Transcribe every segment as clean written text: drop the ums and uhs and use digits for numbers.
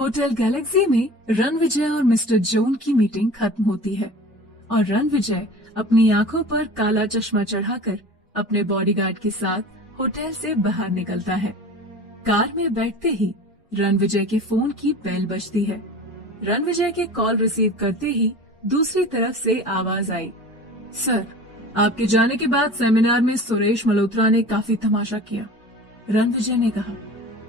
Hotel Galaxy में रणविजय और mister zone की मीटिंग खत्म होती है और रणविजय अपनी आंखों पर काला चश्मा चढ़ाकर अपने बॉडीगार्ड के साथ होटल से बाहर निकलता है। कार में बैठते ही रणविजय के फोन की बेल बजती है। रणविजय के कॉल रिसीव करते ही दूसरी तरफ से आवाज आई, सर, आपके जाने के बाद सेमिनार में सुरेश मल्होत्रा ने काफी तमाशा किया। रणविजय ने कहा,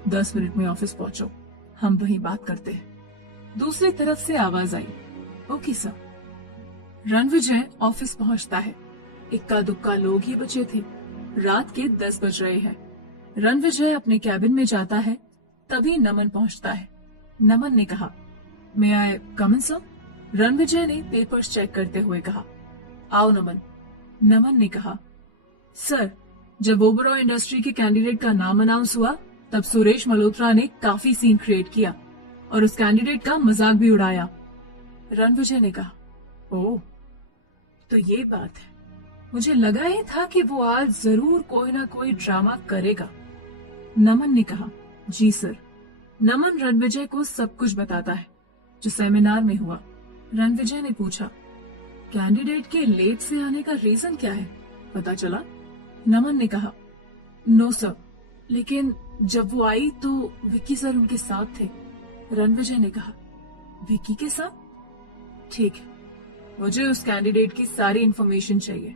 10 मिनट में ऑफिस पहुंचो, हम वहीं बात करते हैं। दूसरी तरफ से आवाज आई, ओके सर। रणविजय ऑफिस पहुंचता है। इक्का दुक्का लोग ही बचे थे। रात के 10 बज रहे हैं। रणविजय अपने कैबिन में जाता है, तभी नमन पहुंचता है। नमन ने कहा, मे आई कम इन सर? रणविजय ने पेपर्स चेक करते हुए कहा, आओ नमन। नमन ने कहा, सर, जब ओबरॉय इंडस्ट्री के कैंडिडेट का नाम अनाउंस हुआ तब सुरेश मल्होत्रा ने काफी सीन क्रिएट किया और उस कैंडिडेट का मजाक भी उड़ाया। रणविजय ने कहा, ओह, तो ये बात है। मुझे लगा ही था कि वो आज जरूर कोई ना कोई ड्रामा करेगा। नमन ने कहा, जी सर। नमन रणविजय को सब कुछ बताता है जो सेमिनार में हुआ। रणविजय ने पूछा, कैंडिडेट के लेट से आने का रीजन क्या है, पता चला? नमन ने कहा, नो सर, लेकिन जब वो आई तो विक्की सर उनके साथ थे। रणविजय ने कहा, विक्की के साथ? ठीक है, मुझे उस कैंडिडेट की सारी इन्फॉर्मेशन चाहिए,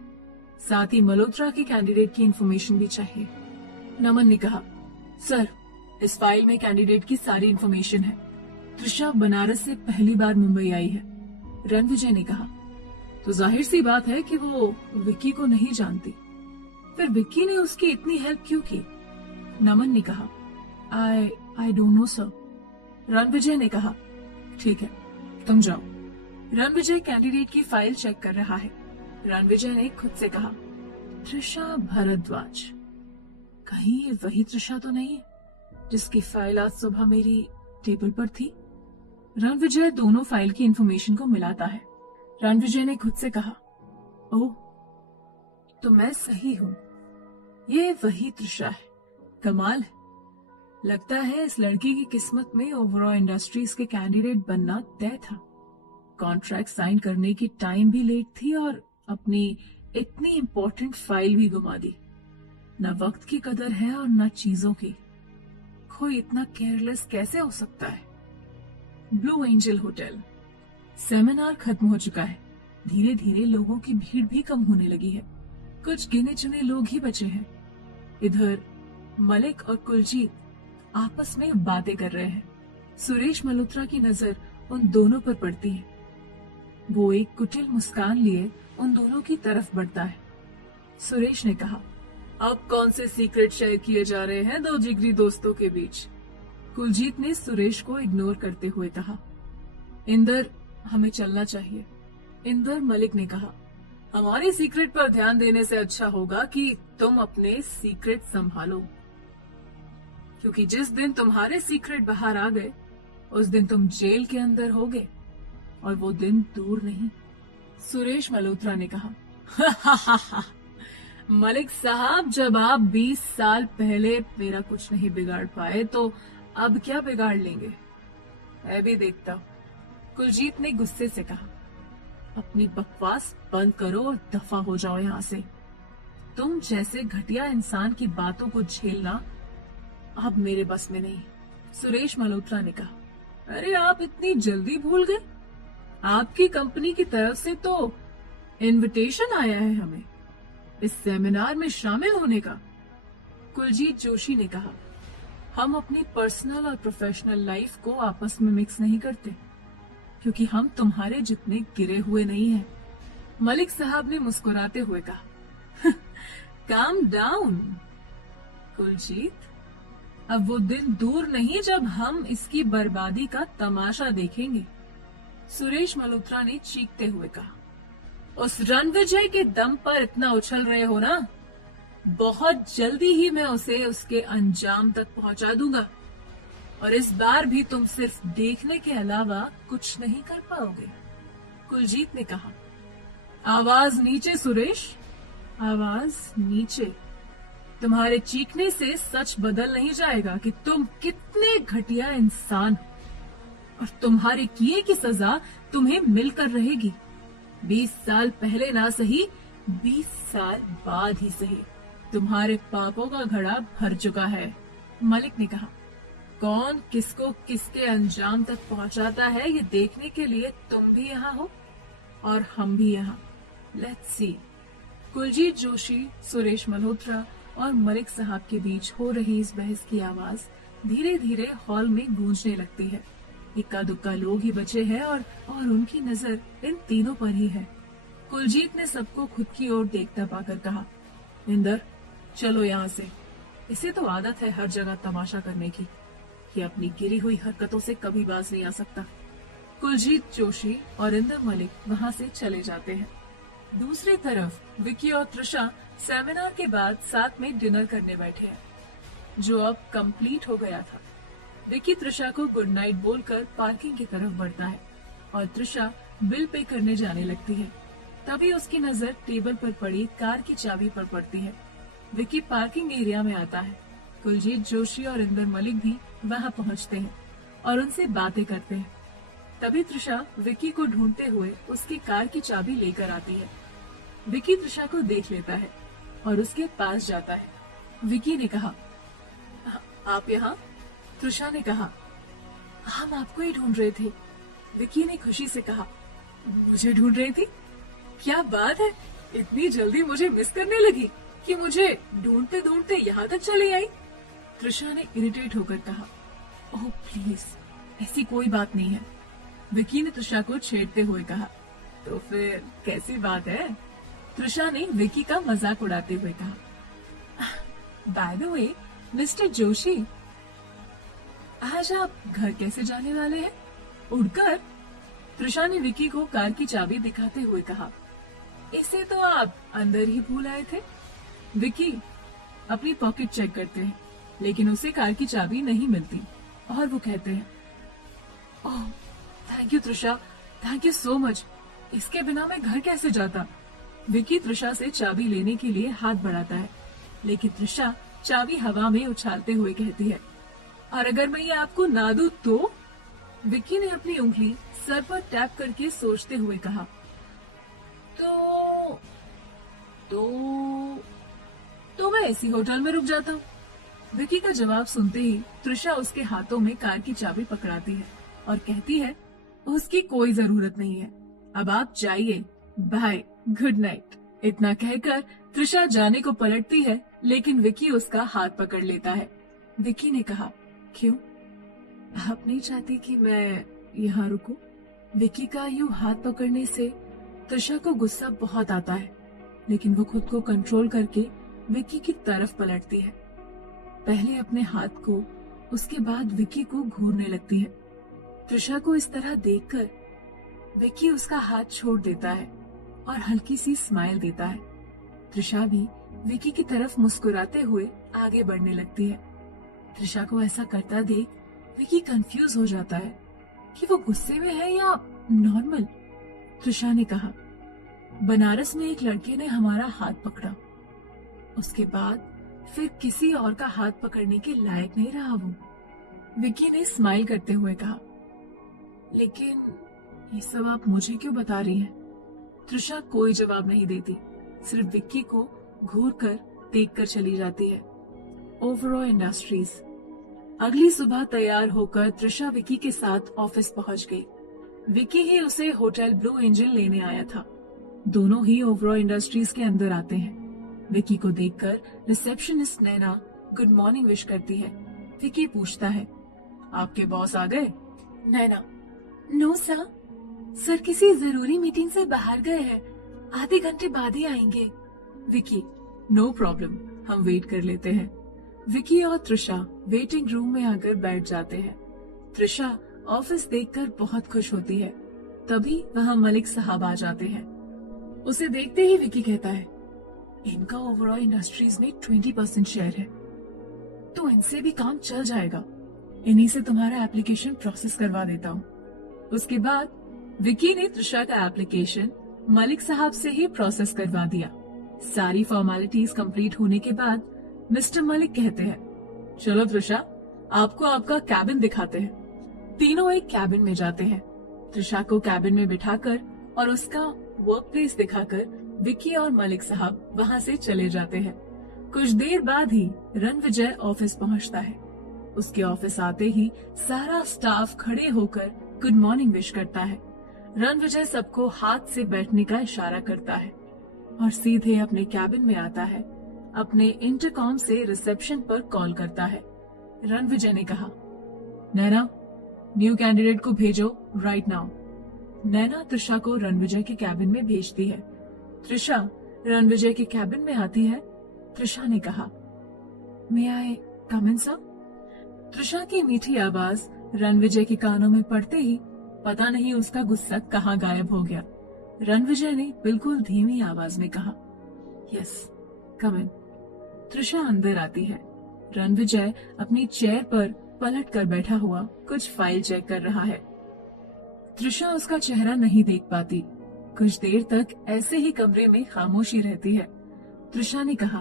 साथ ही मल्होत्रा के कैंडिडेट की इन्फॉर्मेशन भी चाहिए। नमन ने कहा, सर, इस फाइल में कैंडिडेट की सारी इन्फॉर्मेशन है। त्रिशा बनारस से पहली बार मुंबई आई है। रणविजय ने कहा, तो जाहिर सी बात है कि वो विक्की को नहीं जानती। फिर विक्की ने उसकी इतनी हेल्प क्यों की? नमन ने कहा, I don't know sir. Ranvijay ने कहा, ठीक है, तुम जाओ। रणविजय कैंडिडेट की फाइल चेक कर रहा है। रणविजय ने खुद से कहा, त्रिशा भारद्वाज, कहीं ये वही त्रिशा तो नहीं है जिसकी फाइल आज सुबह मेरी टेबल पर थी? रणविजय दोनों फाइल की इंफॉर्मेशन को मिलाता है। रणविजय ने खुद से कहा, ओह, तो मैं सही हूँ, ये वही त्रिशा है। कमाल है, लगता है इस लड़की की किस्मत में ओबरॉय इंडस्ट्रीज के कैंडिडेट बनना तय था। कॉन्ट्रैक्ट साइन करने की टाइम भी लेट थी और अपनी इतनी इम्पोर्टेंट फाइल भी गुमा दी। न वक्त की कदर है और न चीजों की। कोई इतना केयरलेस कैसे हो सकता है? Blue angel hotel. सेमिनार खत्म हो चुका है। धीरे धीरे लोगों की भीड़ भी कम होने लगी है। कुछ गिने चुने लोग ही बचे हैं। इधर मलिक और कुलजीत आपस में बातें कर रहे हैं। सुरेश मल्होत्रा की नजर उन दोनों पर पड़ती है। वो एक कुटिल मुस्कान लिए उन दोनों की तरफ बढ़ता है। सुरेश ने कहा, अब कौन से सीक्रेट शेयर किए जा रहे हैं दो जिगरी दोस्तों के बीच? कुलजीत ने सुरेश को इग्नोर करते हुए कहा, इंदर, हमें चलना चाहिए। इंदर मलिक ने कहा, हमारी सीक्रेट पर ध्यान देने से अच्छा होगा कि तुम अपने सीक्रेट संभालो, क्योंकि जिस दिन तुम्हारे सीक्रेट बाहर आ गए उस दिन तुम जेल के अंदर होगे और वो दिन दूर नहीं। सुरेश मल्होत्रा ने कहा, मलिक साहब, जब आप 20 साल पहले मेरा कुछ नहीं बिगाड़ पाए तो अब क्या बिगाड़ लेंगे? मैं भी देखता हूँ। कुलजीत ने गुस्से से कहा, अपनी बकवास बंद करो और दफा हो जाओ यहाँ से। तुम जैसे घटिया इंसान की बातों को झेलना अब मेरे बस में नहीं। सुरेश मल्होत्रा ने कहा, अरे आप इतनी जल्दी भूल गए? आपकी कंपनी की तरफ से तो इनविटेशन आया है हमें इस सेमिनार में शामिल होने का। कुलजीत जोशी ने कहा, हम अपनी पर्सनल और प्रोफेशनल लाइफ को आपस में मिक्स नहीं करते, क्योंकि हम तुम्हारे जितने गिरे हुए नहीं हैं। मलिक साहब ने मुस्कुराते हुए कहा, काम डाउन कुलजीत, अब वो दिन दूर नहीं जब हम इसकी बर्बादी का तमाशा देखेंगे। सुरेश मल्होत्रा ने चीखते हुए कहा, उस रणविजय के दम पर इतना उछल रहे हो ना, बहुत जल्दी ही मैं उसे उसके अंजाम तक पहुंचा दूंगा और इस बार भी तुम सिर्फ देखने के अलावा कुछ नहीं कर पाओगे। कुलजीत ने कहा, आवाज नीचे सुरेश, आवाज नीचे। तुम्हारे चीखने से सच बदल नहीं जाएगा कि तुम कितने घटिया इंसान हो। और तुम्हारे किए की सजा तुम्हें मिलकर रहेगी। 20 साल पहले ना सही, 20 साल बाद ही सही, तुम्हारे पापों का घड़ा भर चुका है। मलिक ने कहा, कौन किसको किसके अंजाम तक पहुंचाता है ये देखने के लिए तुम भी यहाँ हो और हम भी यहाँ। Let's see. कुलजीत जोशी, सुरेश मल्होत्रा और मलिक साहब के बीच हो रही इस बहस की आवाज धीरे धीरे हॉल में गूंजने लगती है। इक्का दुक्का लोग ही बचे हैं और उनकी नजर इन तीनों पर ही है। कुलजीत ने सबको खुद की ओर देखता पाकर कहा, इंदर चलो यहाँ से। इसे तो आदत है हर जगह तमाशा करने की। ये अपनी गिरी हुई हरकतों से कभी बाज नहीं आ सकता। कुलजीत जोशी और इंदर मलिक वहाँ से चले जाते हैं। दूसरी तरफ विकी और त्रिशा सेमिनार के बाद साथ में डिनर करने बैठे हैं, जो अब कंप्लीट हो गया था। विकी त्रिशा को गुड नाइट बोलकर पार्किंग की तरफ बढ़ता है और त्रिशा बिल पे करने जाने लगती है। तभी उसकी नजर टेबल पर पड़ी कार की चाबी पर पड़ती है। विकी पार्किंग एरिया में आता है। कुलजीत जोशी और इंदर मलिक भी वहां पहुंचते हैं और उनसे बातें करते हैं। तभी त्रिशा विकी को ढूंढते हुए उसकी कार की चाबी लेकर आती है। विकी त्रिशा को देख लेता है और उसके पास जाता है। विकी ने कहा, आप यहाँ? त्रिशा ने कहा, हम आपको ही ढूंढ रहे थे। विकी ने खुशी से कहा, मुझे ढूंढ रही थी? क्या बात है, इतनी जल्दी मुझे मिस करने लगी कि मुझे ढूंढते ढूंढते यहाँ तक चली आई। त्रिशा ने इरिटेट होकर कहा, ओह प्लीज, ऐसी कोई बात नहीं है। विकी ने त्रिशा को छेड़ते हुए कहा, तो फिर कैसी बात है? त्रिशा ने विकी का मजाक उड़ाते हुए कहा, by the way mister Joshi, आज आप घर कैसे जाने वाले हैं? उड़कर? त्रिशा ने विकी को कार की चाबी दिखाते हुए कहा, इसे तो आप अंदर ही भूल आए थे। विकी अपनी पॉकेट चेक करते हैं, लेकिन उसे कार की चाबी नहीं मिलती और वो कहते हैं, oh thank you Trisha, thank you so much. इसके बिना मैं घर कैसे जाता? विकी त्रिशा से चाबी लेने के लिए हाथ बढ़ाता है, लेकिन त्रिशा चाबी हवा में उछालते हुए कहती है, और अगर मैं ये आपको ना दूं तो? विकी ने अपनी उंगली सर पर टैप करके सोचते हुए कहा, तो मैं इसी होटल में रुक जाता हूँ। विकी का जवाब सुनते ही त्रिशा उसके हाथों में कार की चाबी पकड़ाती है और कहती है, उसकी कोई जरूरत नहीं है, अब आप जाइए, बाय, गुड नाइट। इतना कहकर त्रिशा जाने को पलटती है, लेकिन विकी उसका हाथ पकड़ लेता है। विकी ने कहा, क्यों? आप नहीं चाहती कि मैं यहाँ रुकूं? विकी का यूं हाथ पकड़ने से त्रिशा को गुस्सा बहुत आता है, लेकिन वो खुद को कंट्रोल करके विकी की तरफ पलटती है। पहले अपने हाथ को, उसके बाद विकी को घूरने लगती है। त्रिशा को इस तरह देखकर विकी उसका हाथ छोड़ देता है और हल्की सी स्माइल देता है। त्रिशा भी विकी की तरफ मुस्कुराते हुए आगे बढ़ने लगती है। त्रिशा को ऐसा करता देख विकी कंफ्यूज हो जाता है कि वो गुस्से में है या नॉर्मल। त्रिशा ने कहा, बनारस में एक लड़के ने हमारा हाथ पकड़ा, उसके बाद फिर किसी और का हाथ पकड़ने के लायक नहीं रहा वो। विकी ने स्माइल करते हुए कहा, लेकिन ये सब आप मुझे क्यों बता रही हैं? त्रिशा कोई जवाब नहीं देती, सिर्फ विक्की को घूर कर देख कर चली जाती है। ओवरॉ इंडस्ट्रीज। अगली सुबह तैयार होकर त्रिशा विक्की के साथ ऑफिस पहुंच गई। विक्की ही उसे होटल ब्लू एंजल लेने आया था। दोनों ही ओवरॉ इंडस्ट्रीज के अंदर आते हैं। विक्की को देखकर रिसेप्शनिस्ट नैना गुड मॉर्निंग विश करती है। विक्की पूछता है, आपके बॉस आ गए? नैना, नो सर किसी जरूरी मीटिंग से बाहर गए हैं, आधे घंटे बाद ही आएंगे। विक्की, नो प्रॉब्लम, हम वेट कर लेते हैं। विक्की और त्रिशा वेटिंग रूम में आकर बैठ जाते हैं। त्रिशा ऑफिस देखकर बहुत खुश होती है। तभी वहाँ मलिक साहब आ जाते हैं। उसे देखते ही विक्की कहता है, इनका ओवरऑल इंडस्ट्रीज में 20% शेयर है, तो इनसे भी काम चल जाएगा। इन्हीं से तुम्हारा एप्लीकेशन प्रोसेस करवा देता हूँ। उसके बाद विक्की ने त्रिशा का एप्लीकेशन मलिक साहब से ही प्रोसेस करवा दिया। सारी फॉर्मेलिटीज कंप्लीट होने के बाद मिस्टर मलिक कहते हैं, चलो त्रिशा, आपको आपका कैबिन दिखाते हैं। तीनों एक कैबिन में जाते हैं। त्रिशा को कैबिन में बिठाकर और उसका वर्क प्लेस दिखाकर विक्की और मलिक साहब वहाँ से चले जाते हैं। कुछ देर बाद ही रणविजय ऑफिस पहुँचता है। उसके ऑफिस आते ही सारा स्टाफ खड़े होकर गुड मॉर्निंग विश करता है। रणविजय सबको हाथ से बैठने का इशारा करता है और सीधे अपने कैबिन में आता है। अपने इंटरकॉम से रिसेप्शन पर कॉल करता है। रणविजय ने कहा, नैना, न्यू कैंडिडेट को भेजो राइट नाउ। नैना त्रिशा को रणविजय के कैबिन में भेजती है। त्रिशा रणविजय के कैबिन में आती है। त्रिशा ने कहा, मे आई कम इन सर? त्रिशा की मीठी आवाज रणविजय के कानों में पड़ते ही पता नहीं उसका गुस्सा कहाँ गायब हो गया। रणविजय ने बिल्कुल धीमी आवाज में कहा, यस कम इन। त्रिशा अंदर आती है। रणविजय अपनी चेयर पर पलट कर बैठा हुआ कुछ फाइल चेक कर रहा है। त्रिशा उसका चेहरा नहीं देख पाती। कुछ देर तक ऐसे ही कमरे में खामोशी रहती है। त्रिशा ने कहा,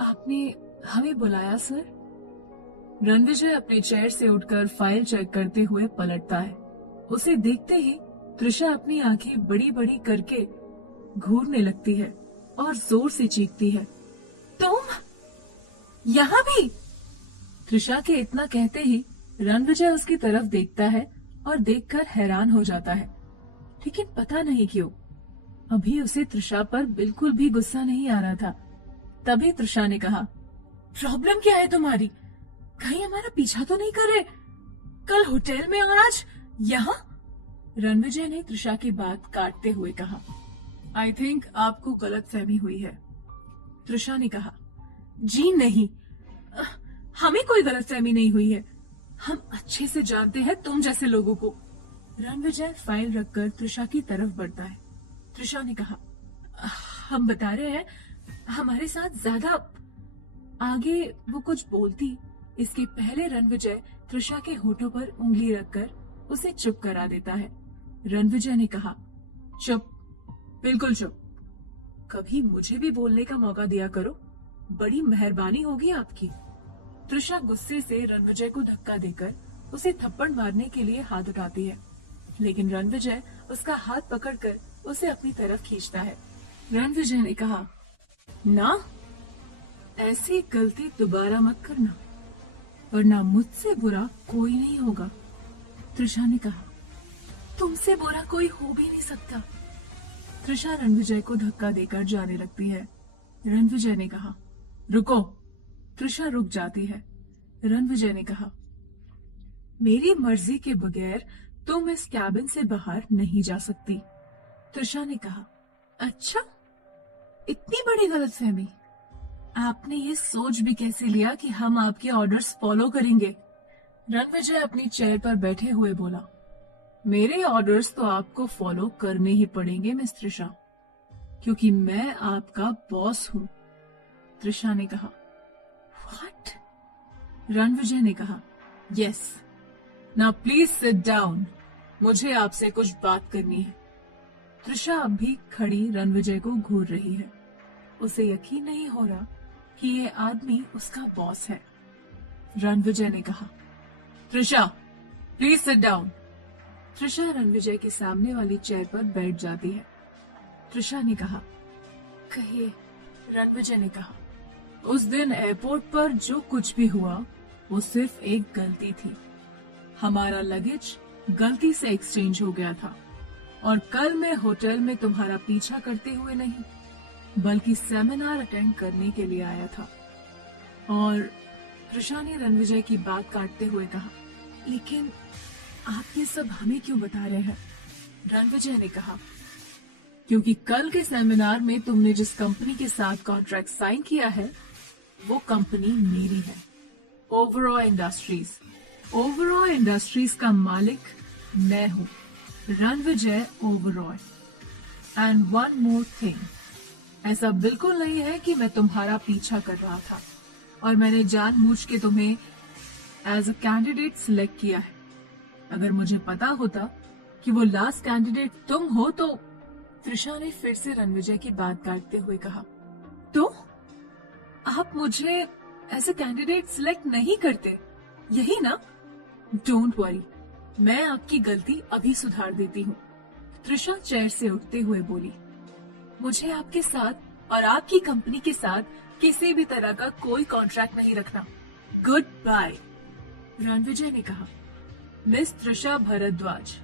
आपने हमें बुलाया सर? रणविजय अपनी चेयर से उठकर फाइल चेक करते हुए पलटता है। उसे देखते ही त्रिशा अपनी आंखें बड़ी बड़ी करके घूरने लगती है और जोर से चीखती है, तुम यहाँ भी? त्रिशा के इतना कहते ही रणविजय उसकी तरफ देखता है और देखकर हैरान हो जाता है, लेकिन पता नहीं क्यों अभी उसे त्रिशा पर बिल्कुल भी गुस्सा नहीं आ रहा था। तभी त्रिशा ने कहा, प्रॉब्लम क्या है तुम्हारी? कहीं हमारा पीछा तो नहीं कर रहे? कल होटल में और आज यहाँ? रणविजय ने त्रिशा की बात काटते हुए कहा, आई थिंक आपको गलतफहमी हुई है। त्रिशा ने कहा, जी नहीं, हमें कोई गलतफहमी नहीं हुई है। हम अच्छे से जानते हैं तुम जैसे लोगों को। रणविजय फाइल रखकर त्रिशा की तरफ बढ़ता है। त्रिशा ने कहा, हम बता रहे हैं हमारे साथ ज्यादा। आगे वो कुछ बोलती इसके पहले रणविजय त्रिशा के होठों पर उंगली रखकर उसे चुप करा देता है। रणविजय ने कहा, चुप, बिल्कुल चुप। कभी मुझे भी बोलने का मौका दिया करो, बड़ी मेहरबानी होगी आपकी। त्रिशा गुस्से से रणविजय को धक्का देकर उसे थप्पड़ मारने के लिए हाथ उठाती है, लेकिन रणविजय उसका हाथ पकड़कर उसे अपनी तरफ खींचता है। रणविजय ने कहा, ना, ऐसी गलती दोबारा मत करना, वरना मुझसे बुरा कोई नहीं होगा। त्रिशा ने कहा, तुमसे बुरा कोई हो भी नहीं सकता। त्रिशा रणविजय को धक्का देकर जाने लगती है। रणविजय ने कहा, रुको। त्रिशा रुक जाती है। रणविजय ने कहा, मेरी मर्जी के बगैर तुम इस कैबिन से बाहर नहीं जा सकती। त्रिशा ने कहा, अच्छा, इतनी बड़ी गलतफहमी? आपने ये सोच भी कैसे लिया कि हम आपके ऑर्डर्स फॉलो करेंगे? रणविजय अपनी चेयर पर बैठे हुए बोला, मेरे ऑर्डर्स तो आपको फॉलो करने ही पड़ेंगे मिस त्रिशा, क्योंकि मैं आपका बॉस हूँ। त्रिशा ने कहा, व्हाट? रणविजय ने कहा, yes, now please sit down, मुझे आपसे कुछ बात करनी है। त्रिशा अब भी खड़ी रणविजय को घूर रही है। उसे यकीन नहीं हो रहा कि ये आदमी उसका बॉस है। रणविजय ने कहा, Trisha please sit down. Trisha Ranvijay के सामने वाली चेयर पर बैठ जाती है। त्रिशा ने कहा, कहिए। रणविजय ने कहा, उस दिन एयरपोर्ट पर जो कुछ भी हुआ वो सिर्फ एक गलती थी। हमारा लगेज गलती से एक्सचेंज हो गया था और कल मैं होटल में तुम्हारा पीछा करते हुए नहीं बल्कि सेमिनार अटेंड करने के लिए आया था। और त्रिशा ने रणविजय की बात काटते हुए कहा, लेकिन आप ये सब हमें क्यों बता रहे हैं? रणविजय ने कहा, क्योंकि कल के सेमिनार में तुमने जिस कंपनी के साथ कॉन्ट्रैक्ट साइन किया है वो कंपनी मेरी है, ओवरऑल इंडस्ट्रीज। ओवरऑल इंडस्ट्रीज का मालिक मैं हूँ, Ranvijay overall. And one more thing, ऐसा बिल्कुल नहीं है कि मैं तुम्हारा पीछा कर रहा था और मैंने जानबूझ के तुम्हें एज अ कैंडिडेट सिलेक्ट किया है। अगर मुझे पता होता कि वो लास्ट कैंडिडेट तुम हो तो। त्रिशा ने फिर से रणविजय की बात काटते हुए कहा, तो आप मुझे एज अ कैंडिडेट सिलेक्ट नहीं करते, यही ना? डोंट वरी, मैं आपकी गलती अभी सुधार देती हूँ। त्रिशा चेयर से उठते हुए बोली, मुझे आपके साथ और आपकी कंपनी के साथ किसी भी तरह का कोई कॉन्ट्रैक्ट नहीं रखना। Good bye. रणविजय ने कहा। मिस त्रिशा भारद्वाज,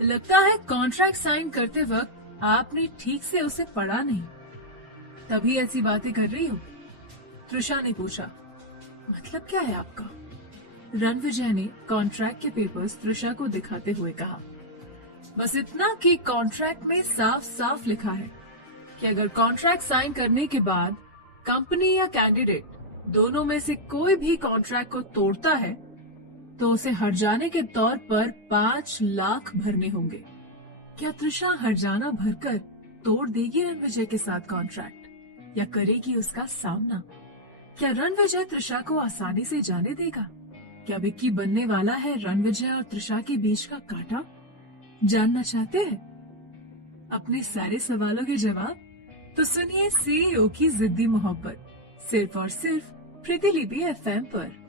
लगता है कॉन्ट्रैक्ट साइन करते वक्त आपने ठीक से उसे पढ़ा नहीं, तभी ऐसी बातें कर रही हो। त्रिशा ने पूछा, मतलब क्या है आपका? रणविजय ने कॉन्ट्रैक्ट के पेपर्स त्रिशा को दिखाते हुए कहा, बस इतना कि कॉन्ट्रैक्ट में साफ साफ लिखा है कि अगर कॉन्ट्रैक्ट साइन करने के बाद कंपनी या कैंडिडेट दोनों में से कोई भी कॉन्ट्रैक्ट को तोड़ता है तो उसे हर्जाने के तौर पर 5 लाख भरने होंगे। क्या त्रिशा हर्जाना भरकर तोड़ देगी रणविजय के साथ कॉन्ट्रैक्ट या करेगी उसका सामना? क्या रणविजय त्रिशा को आसानी से जाने देगा? क्या विक्की बनने वाला है रणविजय और त्रिशा के बीच का कांटा? जानना चाहते हैं अपने सारे सवालों के जवाब? तो सुनिए सीईओ की जिद्दी मोहब्बत, सिर्फ और सिर्फ प्रतिलिपि FM पर।